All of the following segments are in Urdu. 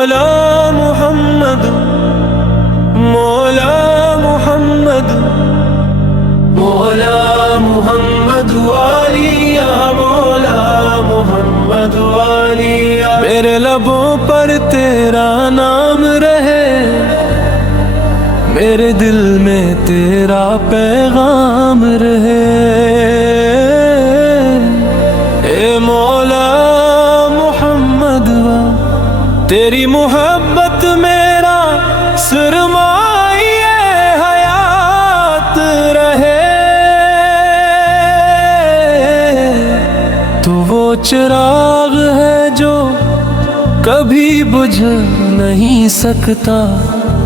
مولا محمد مولا محمد مولا محمد والی یا مولا محمد والی یا میرے لبوں پر تیرا نام رہے، میرے دل میں تیرا پیغام رہے، اے مولا محمد تیری محبت میرا سرمایہ حیات رہے، تو وہ چراغ ہے جو کبھی بجھ نہیں سکتا،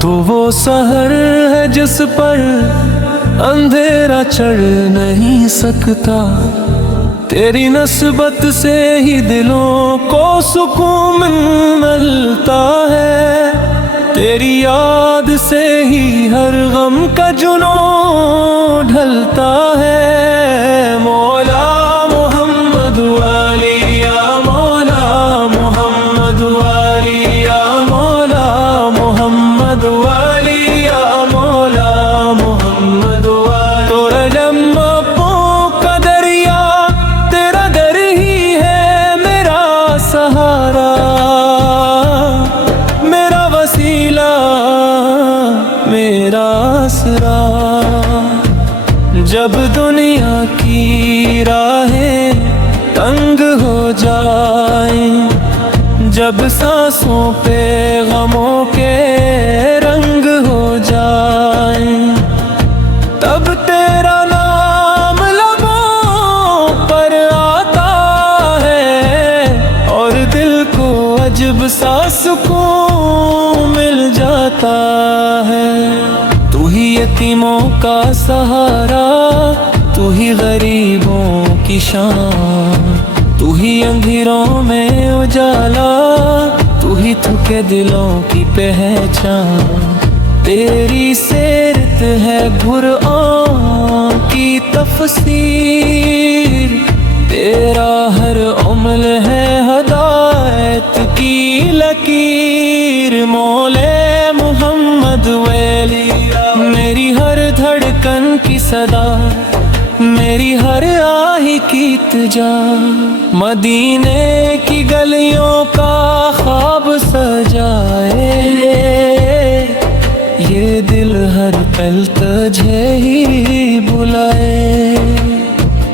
تو وہ سحر ہے جس پر اندھیرا چڑھ نہیں سکتا، تیری نسبت سے ہی دلوں کو سکون ملتا ہے، تیری یاد سے ہی ہر غم کا جنون ڈھلتا ہے، مولا محمد والی یا مولا محمد والی یا مولا محمد والی یا مولا محمد والی، تو رجم اپوں کا دریا تیرا در ہی ہے میرا سہارا، میرا وسیلہ میرا آسرا، جب دنیا کی راہیں تنگ ہو جائیں، جب سانسوں پہ غموں کے رنگ ہو جائیں، تب تیرا نام لبوں پر آتا ہے، اور دل کو عجب سا سکون مل جاتا ہے، تو ہی یتیموں کا سہارا، تو ہی غریبوں کی شان، تو ہی اندھیروں میں اجالا، تو ہی تھکے دلوں کی پہچان، تیری سیرت ہے قرآن کی تفسیر، تیرا ہر عمل ہے ہدایت کی لکیر، مولا محمد ولی میری ہر دھڑکن کی صدا، میری ہر آہی کی التجا، مدینے کی گلیوں کا خواب سجائے، یہ دل ہر پل تجھے ہی بلائے،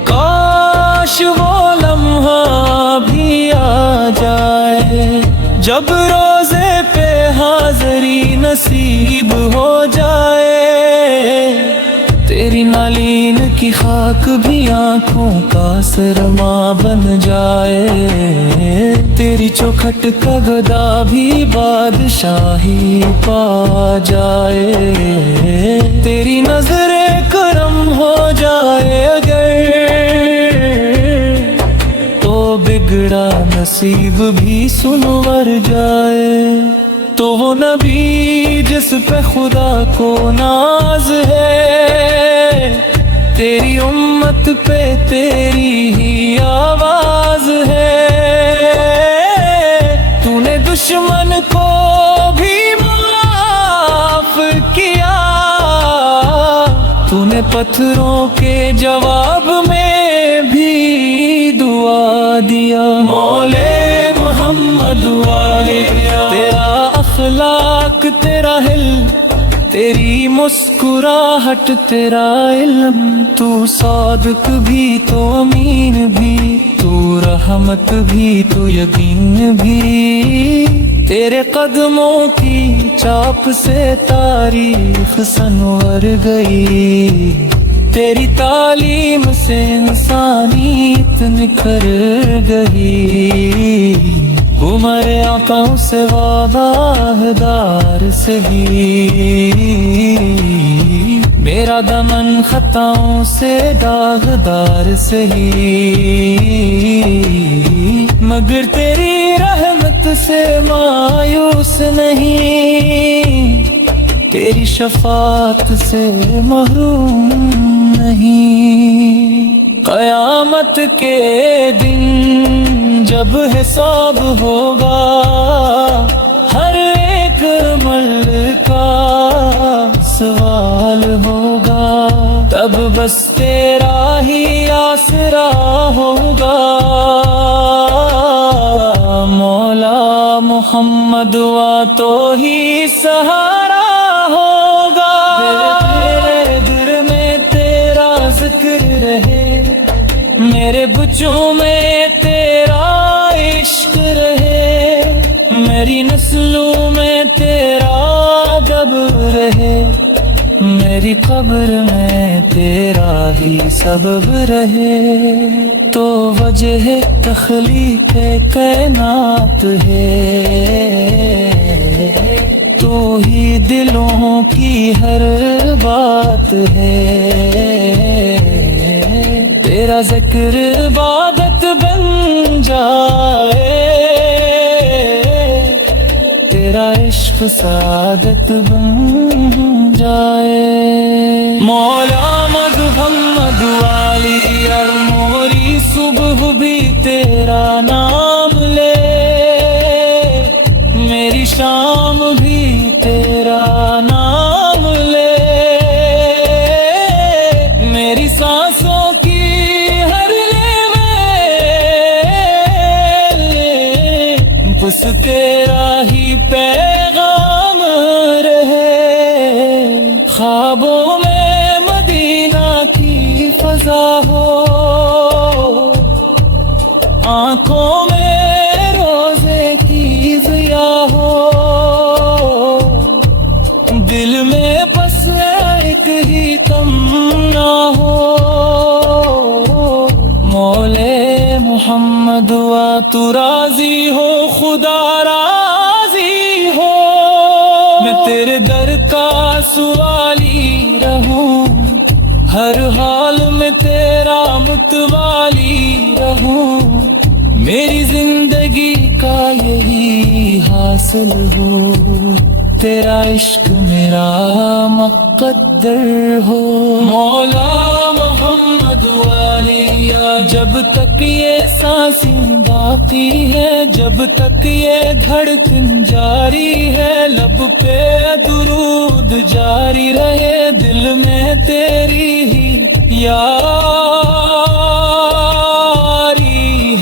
کاش وہ لمحہ بھی آ جائے، جب روزے پہ حاضری نصیب ہو جائے، تیری نالین کی خاک بھی آنکھوں کا سرما بن جائے، تیری چوکھٹ کا گدا بھی بادشاہی پا جائے، تیری نظر کرم ہو جائے اگر، تو بگڑا نصیب بھی سنور جائے، تو وہ نبی جس پہ خدا کو ناز ہے، تیری امت پہ تیری ہی آواز ہے، تو نے دشمن کو بھی معاف کیا، تو نے پتھروں کے جواب میں بھی دعا دیا، مولا محمد والی تیرا اخلاق تیرا علم، تیری مسکراہٹ تیرا علم، تو صادق بھی تو امین بھی، تو رحمت بھی تو یقین بھی، تیرے قدموں کی چاپ سے تاریخ سنور گئی، تیری تعلیم سے انسانیت نکھر گئی، عمر آنکھوں سے وعدہ دار سے بھی، میرا دمن خطاؤں سے داغدار سے ہی، مگر تیری رحمت سے مایوس نہیں، تیری شفاعت سے محروم نہیں، قیامت کے دن جب حساب ہوگا، ہر محمد ہوا تو ہی سہارا ہوگا. میرے دل میں تیرا ذکر رہے، میرے بچوں میں تیرا عشق رہے، میری نسلوں میں تیرا ادب رہے، میری قبر میں تیرا ہی سبب رہے. تو وجہ تخلیق کائنات ہے، تو ہی دلوں کی ہر بات ہے. تیرا ذکر عبادت بن جائے، تیرا عشق سعادت بن جائے. مولا محمد والی اور موری صبح بھی تیرا نام لے، میری شام بھی تیرا نام لے، میری سانسوں کی ہر لے بس تیرا ہی پیغام رہے. خوابوں میں مدینہ کی فضا ہو، آنکھوں میں روزے کی ضیا ہو، دل میں بس ایک ہی تمنا ہو. مولے محمد ہوا تو راضی ہو، خدا راضی ہو، میں تیرے در کا سوالی رہوں، ہر حال میں تیرا متوالی رہوں، میری زندگی کا یہی حاصل ہو، تیرا عشق میرا مقدر ہو. مولا محمد والی جب تک یہ سانسیں باقی ہے، جب تک یہ دھڑکن جاری ہے، لب پہ درود جاری رہے، دل میں تیری ہی یاری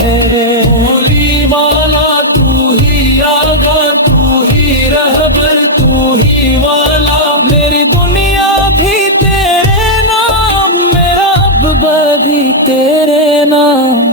ہے. بھولی والا تو ہی آگا، تو ہی رہبر، تو ہی والا، میری دنیا بھی تیرے نام، میرا اب بھی تیرے نام.